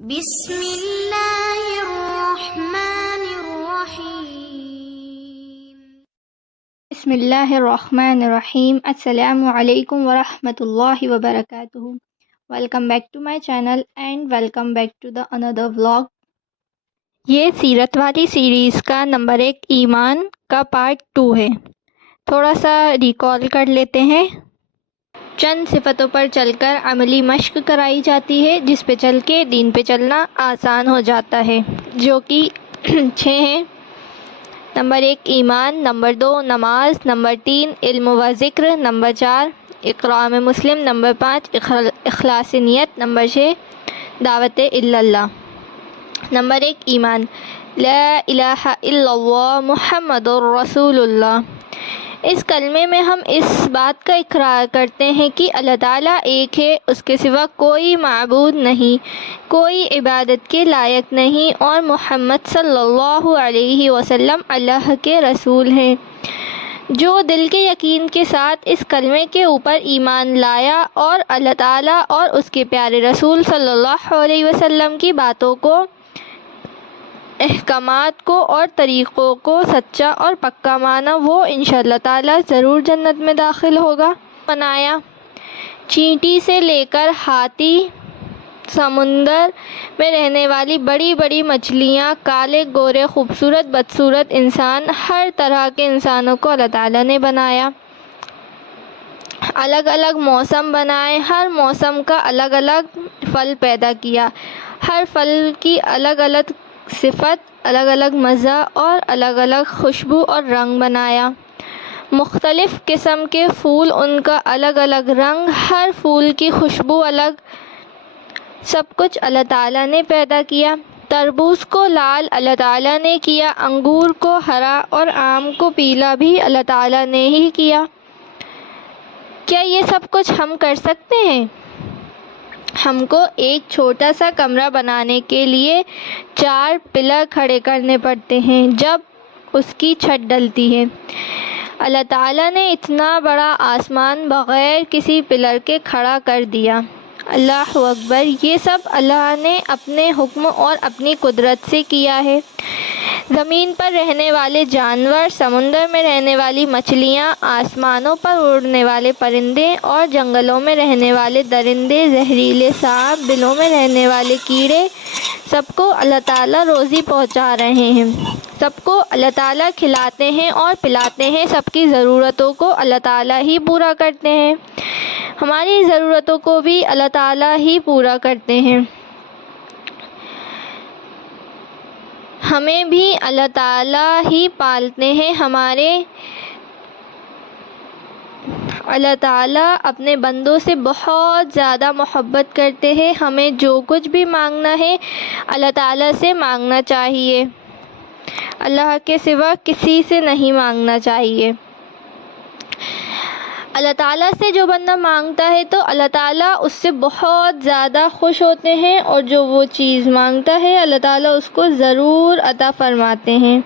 بسم اللہ الرحمن الرحیم۔ بسم اللہ الرحمن الرحیم۔ السلام علیکم ورحمۃ اللہ وبرکاتہ۔ Welcome back to my channel and welcome back to the اندر ولاگ۔ یہ سیرت والی سیریز کا نمبر 1 ایمان کا پارٹ 2 ہے۔ تھوڑا سا ریکال کر لیتے ہیں۔ چند صفتوں پر چل کر عملی مشق کرائی جاتی ہے، جس پہ چل کے دین پہ چلنا آسان ہو جاتا ہے، جو کہ 6 ہیں۔ نمبر 1 ایمان، نمبر 2 نماز، نمبر 3 علم و ذکر، نمبر 4 اقراء مسلم، نمبر 5 اخلاص نیت، نمبر 6 دعوت اللہ۔ نمبر 1 ایمان، لا الہ الا اللہ محمد الرسول اللہ۔ اس کلمے میں ہم اس بات کا اقرار کرتے ہیں کہ اللہ تعالیٰ ایک ہے، اس کے سوا کوئی معبود نہیں، کوئی عبادت کے لائق نہیں، اور محمد صلی اللہ علیہ وسلم اللہ کے رسول ہیں۔ جو دل کے یقین کے ساتھ اس کلمے کے اوپر ایمان لایا اور اللہ تعالیٰ اور اس کے پیارے رسول صلی اللہ علیہ وسلم کی باتوں کو، احکامات کو اور طریقوں کو سچا اور پکا مانا، وہ انشاءاللہ تعالیٰ ضرور جنت میں داخل ہوگا۔ بنایا چینٹی سے لے کر ہاتھی، سمندر میں رہنے والی بڑی بڑی مچھلیاں، کالے گورے خوبصورت بدصورت انسان، ہر طرح کے انسانوں کو اللہ تعالیٰ نے بنایا۔ الگ الگ موسم بنائے، ہر موسم کا الگ الگ پھل پیدا کیا، ہر پھل کی الگ الگ صفت، الگ الگ مزہ اور الگ الگ خوشبو اور رنگ بنایا۔ مختلف قسم کے پھول، ان کا الگ الگ رنگ، ہر پھول کی خوشبو الگ، سب کچھ اللہ تعالیٰ نے پیدا کیا۔ تربوز کو لال اللہ تعالیٰ نے کیا، انگور کو ہرا اور آم کو پیلا بھی اللہ تعالیٰ نے ہی کیا۔ کیا یہ سب کچھ ہم کر سکتے ہیں؟ ہم کو ایک چھوٹا سا کمرہ بنانے کے لیے 4 پلر کھڑے کرنے پڑتے ہیں جب اس کی چھت ڈلتی ہے۔ اللہ تعالیٰ نے اتنا بڑا آسمان بغیر کسی پلر کے کھڑا کر دیا۔ اللہ اکبر! یہ سب اللہ نے اپنے حکم اور اپنی قدرت سے کیا ہے۔ زمین پر رہنے والے جانور، سمندر میں رہنے والی مچھلیاں، آسمانوں پر اڑنے والے پرندے اور جنگلوں میں رہنے والے درندے، زہریلے سانپ، بلوں میں رہنے والے کیڑے، سب کو اللہ تعالیٰ روزی پہنچا رہے ہیں، سب کو اللہ تعالیٰ کھلاتے ہیں اور پلاتے ہیں، سب کی ضرورتوں کو اللہ تعالیٰ ہی پورا کرتے ہیں۔ ہماری ضرورتوں کو بھی اللہ تعالیٰ ہی پورا کرتے ہیں۔ ہمیں بھی اللہ تعالیٰ ہی پالتے ہیں۔ اللہ تعالیٰ اپنے بندوں سے بہت زیادہ محبت کرتے ہیں۔ ہمیں جو کچھ بھی مانگنا ہے اللہ تعالیٰ سے مانگنا چاہیے، اللہ کے سوا کسی سے نہیں مانگنا چاہیے۔ اللہ تعالیٰ سے جو بندہ مانگتا ہے تو اللہ تعالیٰ اس سے بہت زیادہ خوش ہوتے ہیں، اور جو وہ چیز مانگتا ہے اللہ تعالیٰ اس کو ضرور عطا فرماتے ہیں۔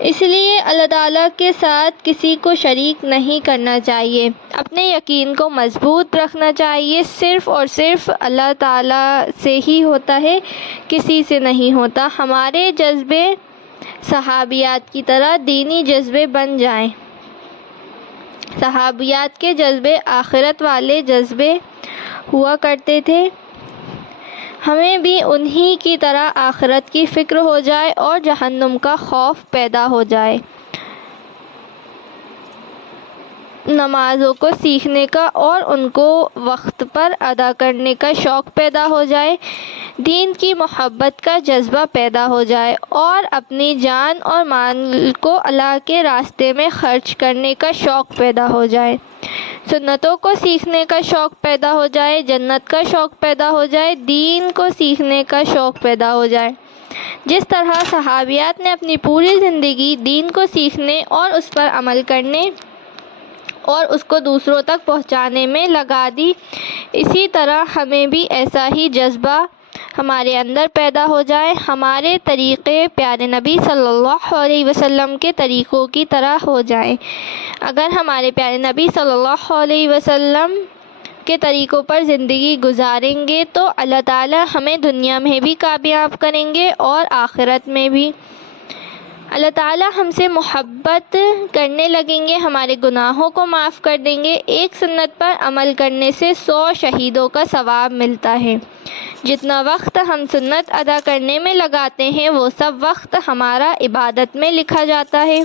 اس لیے اللہ تعالیٰ کے ساتھ کسی کو شریک نہیں کرنا چاہیے، اپنے یقین کو مضبوط رکھنا چاہیے۔ صرف اور صرف اللہ تعالیٰ سے ہی ہوتا ہے، کسی سے نہیں ہوتا۔ ہمارے جذبے صحابیات کی طرح دینی جذبے بن جائیں۔ صحابیات کے جذبے آخرت والے جذبے ہوا کرتے تھے۔ ہمیں بھی انہی کی طرح آخرت کی فکر ہو جائے اور جہنم کا خوف پیدا ہو جائے۔ نمازوں کو سیکھنے کا اور ان کو وقت پر ادا کرنے کا شوق پیدا ہو جائے، دین کی محبت کا جذبہ پیدا ہو جائے، اور اپنی جان اور مال کو اللہ کے راستے میں خرچ کرنے کا شوق پیدا ہو جائے، سنتوں کو سیکھنے کا شوق پیدا ہو جائے، جنت کا شوق پیدا ہو جائے، دین کو سیکھنے کا شوق پیدا ہو جائے۔ جس طرح صحابیات نے اپنی پوری زندگی دین کو سیکھنے اور اس پر عمل کرنے اور اس کو دوسروں تک پہنچانے میں لگا دی، اسی طرح ہمیں بھی ایسا ہی جذبہ ہمارے اندر پیدا ہو جائے، ہمارے طریقے پیارے نبی صلی اللہ علیہ وسلم کے طریقوں کی طرح ہو جائیں۔ اگر ہمارے پیارے نبی صلی اللہ علیہ وسلم کے طریقوں پر زندگی گزاریں گے تو اللہ تعالیٰ ہمیں دنیا میں بھی کامیاب کریں گے اور آخرت میں بھی۔ اللہ تعالیٰ ہم سے محبت کرنے لگیں گے، ہمارے گناہوں کو معاف کر دیں گے۔ ایک سنت پر عمل کرنے سے 100 شہیدوں کا ثواب ملتا ہے۔ جتنا وقت ہم سنت ادا کرنے میں لگاتے ہیں وہ سب وقت ہمارا عبادت میں لکھا جاتا ہے۔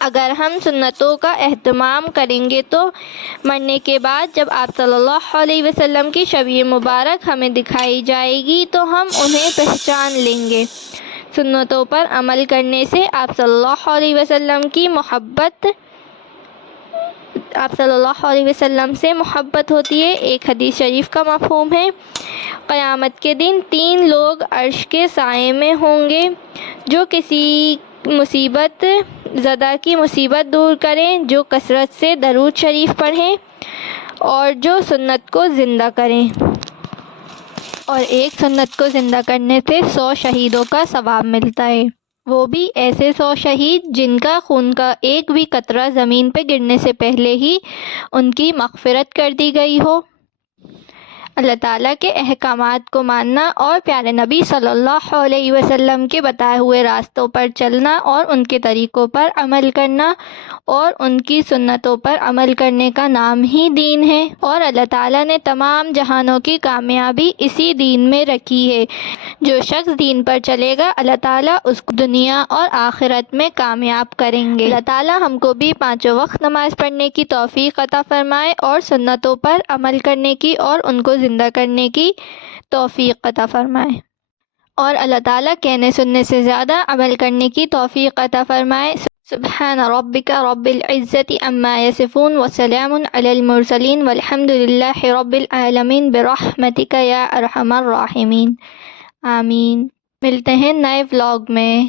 اگر ہم سنتوں کا اہتمام کریں گے تو مرنے کے بعد جب آپ صلی اللہ علیہ وسلم کی شبیہ مبارک ہمیں دکھائی جائے گی تو ہم انہیں پہچان لیں گے۔ سنتوں پر عمل کرنے سے آپ صلی اللہ علیہ وسلم کی محبت آپ صلی اللہ علیہ وسلم سے محبت ہوتی ہے۔ ایک حدیث شریف کا مفہوم ہے، قیامت کے دن 3 لوگ عرش کے سائے میں ہوں گے، جو کسی مصیبت زدہ کی مصیبت دور کریں، جو کثرت سے درود شریف پڑھیں اور جو سنت کو زندہ کریں۔ اور ایک سنت کو زندہ کرنے سے 100 شہیدوں کا ثواب ملتا ہے، وہ بھی ایسے 100 شہید جن کا خون کا ایک بھی قطرہ زمین پہ گرنے سے پہلے ہی ان کی مغفرت کر دی گئی ہو۔ اللہ تعالیٰ کے احکامات کو ماننا اور پیارے نبی صلی اللہ علیہ وسلم کے بتائے ہوئے راستوں پر چلنا اور ان کے طریقوں پر عمل کرنا اور ان کی سنتوں پر عمل کرنے کا نام ہی دین ہے، اور اللہ تعالیٰ نے تمام جہانوں کی کامیابی اسی دین میں رکھی ہے۔ جو شخص دین پر چلے گا اللہ تعالیٰ اس کو دنیا اور آخرت میں کامیاب کریں گے۔ اللہ تعالیٰ ہم کو بھی 5 وقت نماز پڑھنے کی توفیق عطا فرمائے اور سنتوں پر عمل کرنے کی اور ان کو زندہ کرنے کی توفیق عطا فرمائے، اور اللہ تعالیٰ کہنے سننے سے زیادہ عمل کرنے کی توفیق عطا فرمائے۔ سبحان ربک رب العزت عما یصفون وسلام علی المرسلین والحمد للہ رب العالمین برحمتک یا ارحم الراحمین، آمین۔ ملتے ہیں نئے ولاگ میں۔